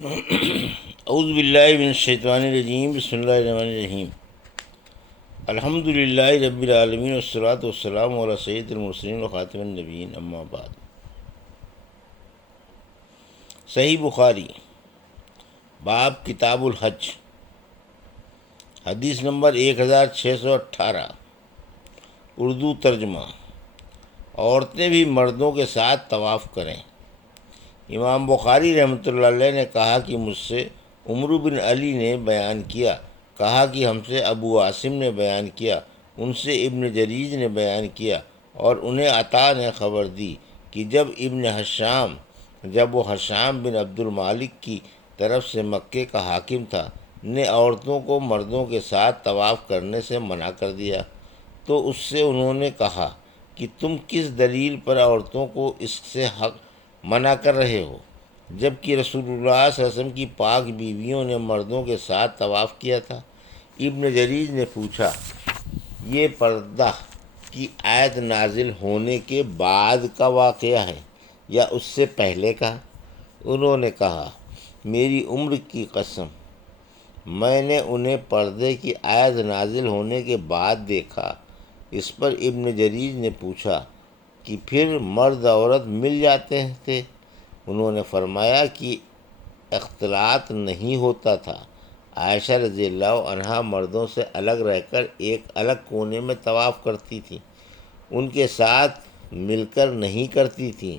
اعوذ باللہ من الشیطان الرجیم، بسم اللہ الرحمن الرحیم۔ الحمد للہ رب العالمین، والصلاۃ والسلام علی سید المرسلین وخاتم النبیین، اما بعد۔ صحیح بخاری، باب کتاب الحج، حدیث نمبر 1618، اردو ترجمہ۔ عورتیں بھی مردوں کے ساتھ طواف کریں۔ امام بخاری رحمۃ اللہ علیہ نے کہا کہ مجھ سے عمرو بن علی نے بیان کیا، کہا کہ ہم سے ابو عاصم نے بیان کیا، ان سے ابن جریج نے بیان کیا، اور انہیں عطا نے خبر دی کہ جب وہ حشام بن عبد المالک کی طرف سے مکے کا حاکم تھا، نے عورتوں کو مردوں کے ساتھ طواف کرنے سے منع کر دیا، تو اس سے انہوں نے کہا کہ تم کس دلیل پر عورتوں کو اس سے منع کر رہے ہو، جب کہ رسول اللہ صلی اللہ علیہ وسلم کی پاک بیویوں نے مردوں کے ساتھ طواف کیا تھا؟ ابن جریج نے پوچھا، یہ پردہ کی آیت نازل ہونے کے بعد کا واقعہ ہے یا اس سے پہلے کا؟ انہوں نے کہا، میری عمر کی قسم، میں نے انہیں پردے کی آیت نازل ہونے کے بعد دیکھا۔ اس پر ابن جریج نے پوچھا کہ پھر مرد عورت مل جاتے تھے؟ انہوں نے فرمایا کہ اختلاط نہیں ہوتا تھا۔ عائشہ رضی اللہ عنہا مردوں سے الگ رہ کر ایک الگ کونے میں طواف کرتی تھیں، ان کے ساتھ مل کر نہیں کرتی تھیں۔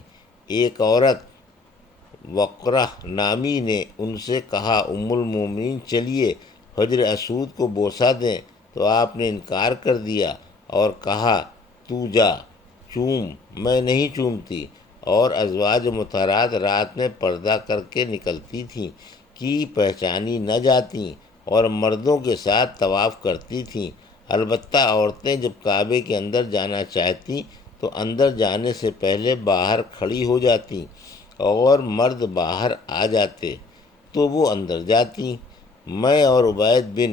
ایک عورت وقرہ نامی نے ان سے کہا، ام المومنین چلیے حجر اسود کو بوسہ دیں، تو آپ نے انکار کر دیا اور کہا، تو جا چوم، میں نہیں چومتی۔ اور ازواج مطہرات رات میں پردہ کر کے نکلتی تھیں کہ پہچانی نہ جاتیں، اور مردوں کے ساتھ طواف کرتی تھیں۔ البتہ عورتیں جب کعبے کے اندر جانا چاہتیں تو اندر جانے سے پہلے باہر کھڑی ہو جاتیں، اور مرد باہر آ جاتے تو وہ اندر جاتیں۔ میں اور عبید بن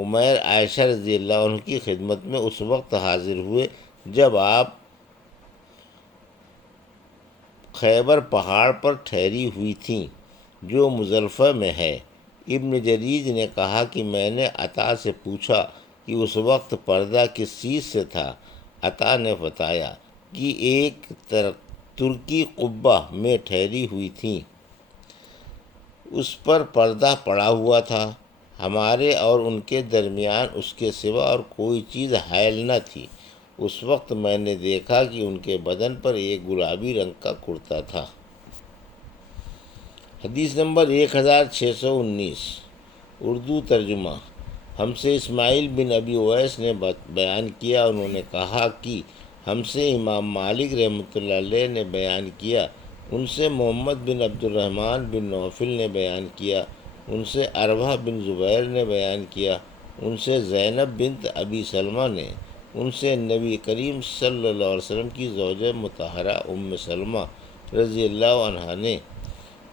عمیر عائشہ رضی اللہ عنہ کی خدمت میں اس وقت حاضر ہوئے جب آپ خیبر پہاڑ پر ٹھہری ہوئی تھیں، جو مزدلفہ میں ہے۔ ابن جریج نے کہا کہ میں نے عطا سے پوچھا کہ اس وقت پردہ کس چیز سے تھا؟ عطا نے بتایا کہ ایک ترکی قبہ میں ٹھہری ہوئی تھیں، اس پر پردہ پڑا ہوا تھا، ہمارے اور ان کے درمیان اس کے سوا اور کوئی چیز حائل نہ تھی۔ اس وقت میں نے دیکھا کہ ان کے بدن پر ایک گلابی رنگ کا کرتا تھا۔ حدیث نمبر 1619، اردو ترجمہ۔ ہم سے اسماعیل بن ابی اویس نے بیان کیا، انہوں نے کہا کہ ہم سے امام مالک رحمۃ اللہ علیہ نے بیان کیا، ان سے محمد بن عبد الرحمن بن نوفل نے بیان کیا، ان سے عروہ بن زبیر نے بیان کیا، ان سے زینب بنت ابی سلمہ نے، ان سے نبی کریم صلی اللہ علیہ وسلم کی زوجہ مطہرہ ام سلمہ رضی اللہ عنہا نے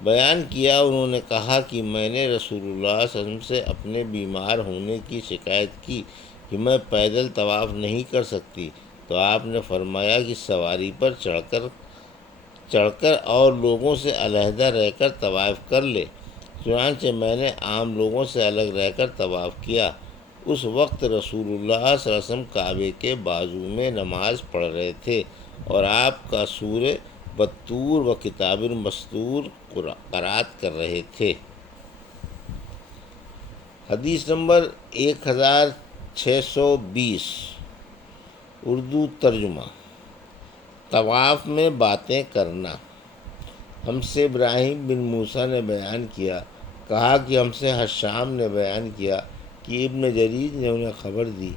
بیان کیا۔ انہوں نے کہا کہ میں نے رسول اللہ صلی اللہ علیہ وسلم سے اپنے بیمار ہونے کی شکایت کی کہ میں پیدل طواف نہیں کر سکتی، تو آپ نے فرمایا کہ سواری پر چڑھ کر اور لوگوں سے علیحدہ رہ کر طواف کر لے۔ چنانچہ میں نے عام لوگوں سے الگ رہ کر طواف کیا۔ اس وقت رسول اللہ صلی اللہ علیہ وسلم کعبے کے بازو میں نماز پڑھ رہے تھے، اور آپ کا سورہ بطور و کتاب مستور قرأت کر رہے تھے۔ حدیث نمبر 1620، اردو ترجمہ۔ طواف میں باتیں کرنا۔ ہم سے ابراہیم بن موسیٰ نے بیان کیا، کہا کہ ہم سے حشام نے بیان کیا کہ ابن جریج نے انہیں خبر دی،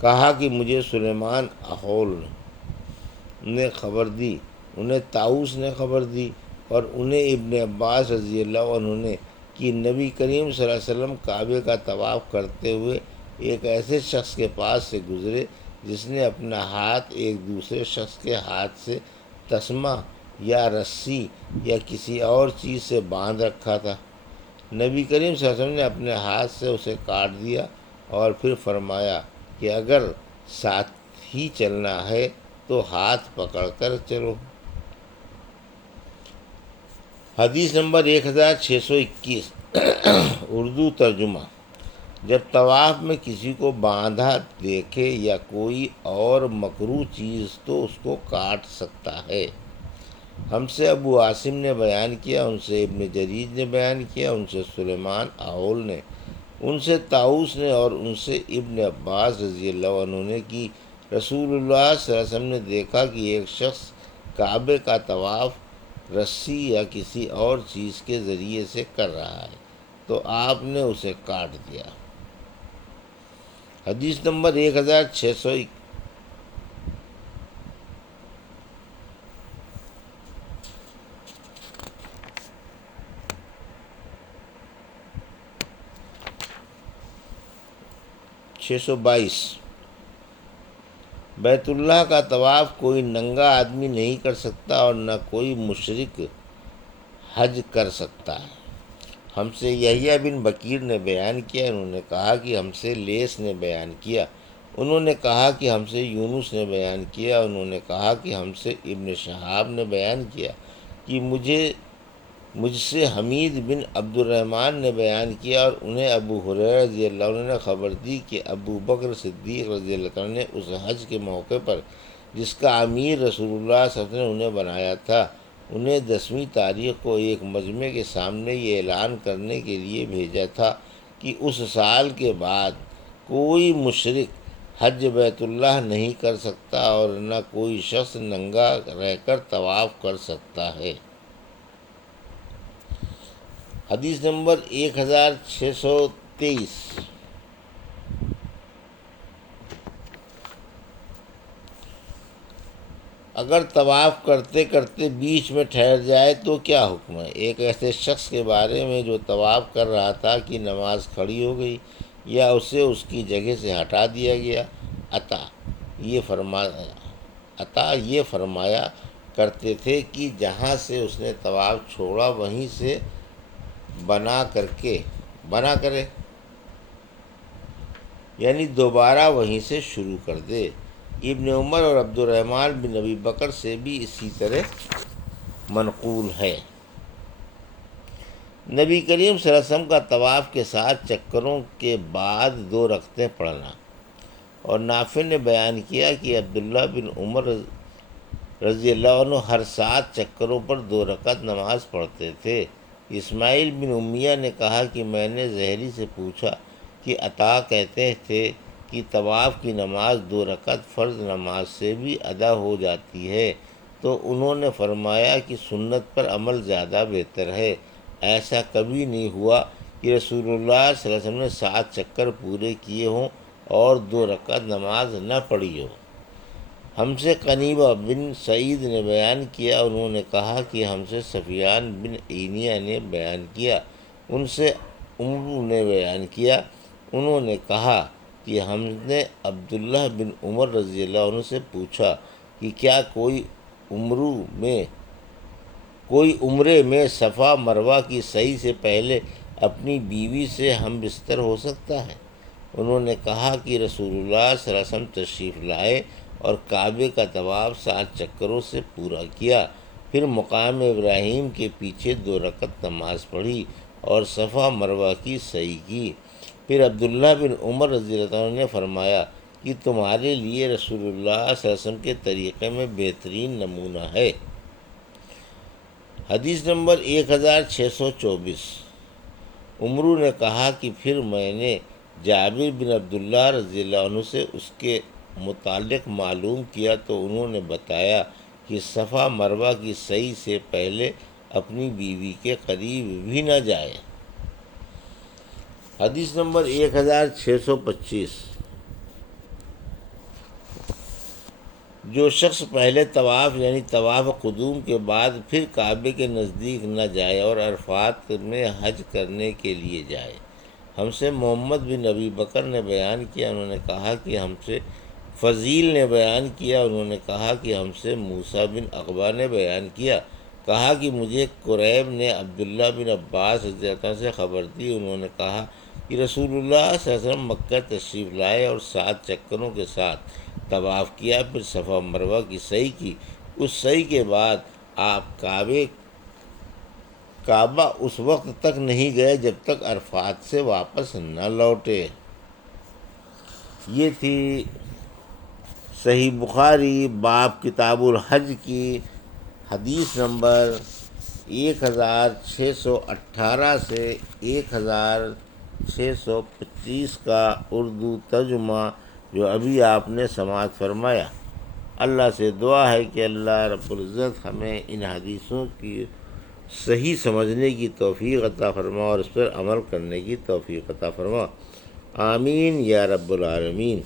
کہا کہ مجھے سلیمان اخول نے خبر دی، انہیں طاؤس نے خبر دی، اور انہیں ابن عباس رضی اللہ عنہ نے، کہ نبی کریم صلی اللہ علیہ وسلم کعبے کا طواف کرتے ہوئے ایک ایسے شخص کے پاس سے گزرے جس نے اپنا ہاتھ ایک دوسرے شخص کے ہاتھ سے تسمہ یا رسی یا کسی اور چیز سے باندھ رکھا تھا۔ نبی کریم صلی اللہ علیہ وسلم نے اپنے ہاتھ سے اسے کاٹ دیا اور پھر فرمایا کہ اگر ساتھ ہی چلنا ہے تو ہاتھ پکڑ کر چلو۔ حدیث نمبر 1621 اردو ترجمہ۔ جب طواف میں کسی کو باندھا دیکھے یا کوئی اور مکروہ چیز تو اس کو کاٹ سکتا ہے۔ ہم سے ابو عاصم نے بیان کیا، ان سے ابن جریر نے بیان کیا، ان سے سلیمان اعول نے، ان سے طاؤس نے اور ان سے ابن عباس رضی اللہ عنہ نے کہ رسول اللہ صلی اللہ علیہ وسلم نے دیکھا کہ ایک شخص کعبے کا طواف رسی یا کسی اور چیز کے ذریعے سے کر رہا ہے تو آپ نے اسے کاٹ دیا۔ حدیث نمبر 1622 بیت اللہ کا طواف کوئی ننگا آدمی نہیں کر سکتا اور نہ کوئی مشرک حج کر سکتا ہے۔ ہم سے یحییٰ بن بکیر نے بیان کیا، انہوں نے کہا کہ ہم سے لیث نے بیان کیا، انہوں نے کہا کہ ہم سے یونس نے بیان کیا، انہوں نے کہا کہ ہم سے ابن شہاب نے بیان کیا کہ مجھ سے حمید بن عبد الرحمن نے بیان کیا، اور انہیں ابو ہریرہ رضی اللہ عنہ نے خبر دی کہ ابو بکر صدیق رضی اللہ عنہ نے اس حج کے موقع پر جس کا امیر رسول اللہ صلی اللہ علیہ وسلم نے انہیں بنایا تھا، انہیں 10ویں تاریخ کو ایک مجمع کے سامنے یہ اعلان کرنے کے لیے بھیجا تھا کہ اس سال کے بعد کوئی مشرک حج بیت اللہ نہیں کر سکتا اور نہ کوئی شخص ننگا رہ کر طواف کر سکتا ہے۔ حدیث نمبر 1623 اگر طواف کرتے کرتے بیچ میں ٹھہر جائے تو کیا حکم ہے؟ ایک ایسے شخص کے بارے میں جو طواف کر رہا تھا کہ نماز کھڑی ہو گئی یا اسے اس کی جگہ سے ہٹا دیا گیا۔ عطا یہ فرمایا کرتے تھے کہ جہاں سے اس نے طواف چھوڑا وہیں سے بنا کرے، یعنی دوبارہ وہیں سے شروع کر دے۔ ابن عمر اور عبد الرحمن بن ابی بکر سے بھی اسی طرح منقول ہے۔ نبی کریم صلی اللہ علیہ وسلم کا طواف کے 7 چکروں کے بعد 2 رکعتیں پڑھنا، اور نافع نے بیان کیا کہ عبداللہ بن عمر رضی اللہ عنہ ہر 7 چکروں پر 2 رکعت نماز پڑھتے تھے۔ اسماعیل بن امیہ نے کہا کہ میں نے زہری سے پوچھا کہ عطا کہتے تھے کہ طواف کی نماز 2 رکعت فرض نماز سے بھی ادا ہو جاتی ہے، تو انہوں نے فرمایا کہ سنت پر عمل زیادہ بہتر ہے۔ ایسا کبھی نہیں ہوا کہ رسول اللہ صلی اللہ علیہ وسلم نے 7 چکر پورے کیے ہوں اور 2 رکعت نماز نہ پڑھی ہو۔ ہم سے قنیبہ بن سعید نے بیان کیا، انہوں نے کہا کہ ہم سے سفیان بن عینیہ نے بیان کیا، ان سے عمرو نے بیان کیا، انہوں نے کہا کہ ہم نے عبداللہ بن عمر رضی اللہ عنہ سے پوچھا کہ کیا کوئی عمرے میں صفا مروہ کی سعی سے پہلے اپنی بیوی سے ہم بستر ہو سکتا ہے؟ انہوں نے کہا کہ رسول اللہ صلی اللہ علیہ وسلم تشریف لائے اور کعبے کا طواف 7 چکروں سے پورا کیا، پھر مقام ابراہیم کے پیچھے 2 رکعت نماز پڑھی اور صفا مروہ کی سعی کی۔ پھر عبداللہ بن عمر رضی اللہ عنہ نے فرمایا کہ تمہارے لیے رسول اللہ صلی اللہ علیہ وسلم کے طریقے میں بہترین نمونہ ہے۔ حدیث نمبر 1624 عمرو نے کہا کہ پھر میں نے جابر بن عبداللہ رضی اللہ عنہ سے اس کے متعلق معلوم کیا تو انہوں نے بتایا کہ صفا مروہ کی سعی سے پہلے اپنی بیوی کے قریب بھی نہ جائے۔ حدیث نمبر 1625 جو شخص پہلے طواف یعنی طواف قدوم کے بعد پھر کعبے کے نزدیک نہ جائے اور عرفات میں حج کرنے کے لیے جائے۔ ہم سے محمد بن ابی بکر نے بیان کیا، انہوں نے کہا کہ ہم سے فضیل نے بیان کیا، انہوں نے کہا کہ ہم سے موسیٰ بن عقبہ نے بیان کیا، کہا کہ مجھے قریب نے عبداللہ بن عباس رضی اللہ عنہ سے خبر دی، انہوں نے کہا کہ رسول اللہ صلی اللہ علیہ وسلم مکہ تشریف لائے اور 7 چکروں کے ساتھ طواف کیا، پھر صفا مروہ کی سعی کی۔ اس سعی کے بعد آپ کعبے کعبہ اس وقت تک نہیں گئے جب تک عرفات سے واپس نہ لوٹے۔ یہ تھی صحیح بخاری باب کتاب الحج کی حدیث نمبر 1618 سے 1625 کا اردو ترجمہ جو ابھی آپ نے سماعت فرمایا۔ اللہ سے دعا ہے کہ اللہ رب العزت ہمیں ان حدیثوں کی صحیح سمجھنے کی توفیق عطا فرما اور اس پر عمل کرنے کی توفیق عطا فرما، آمین یا رب العالمین۔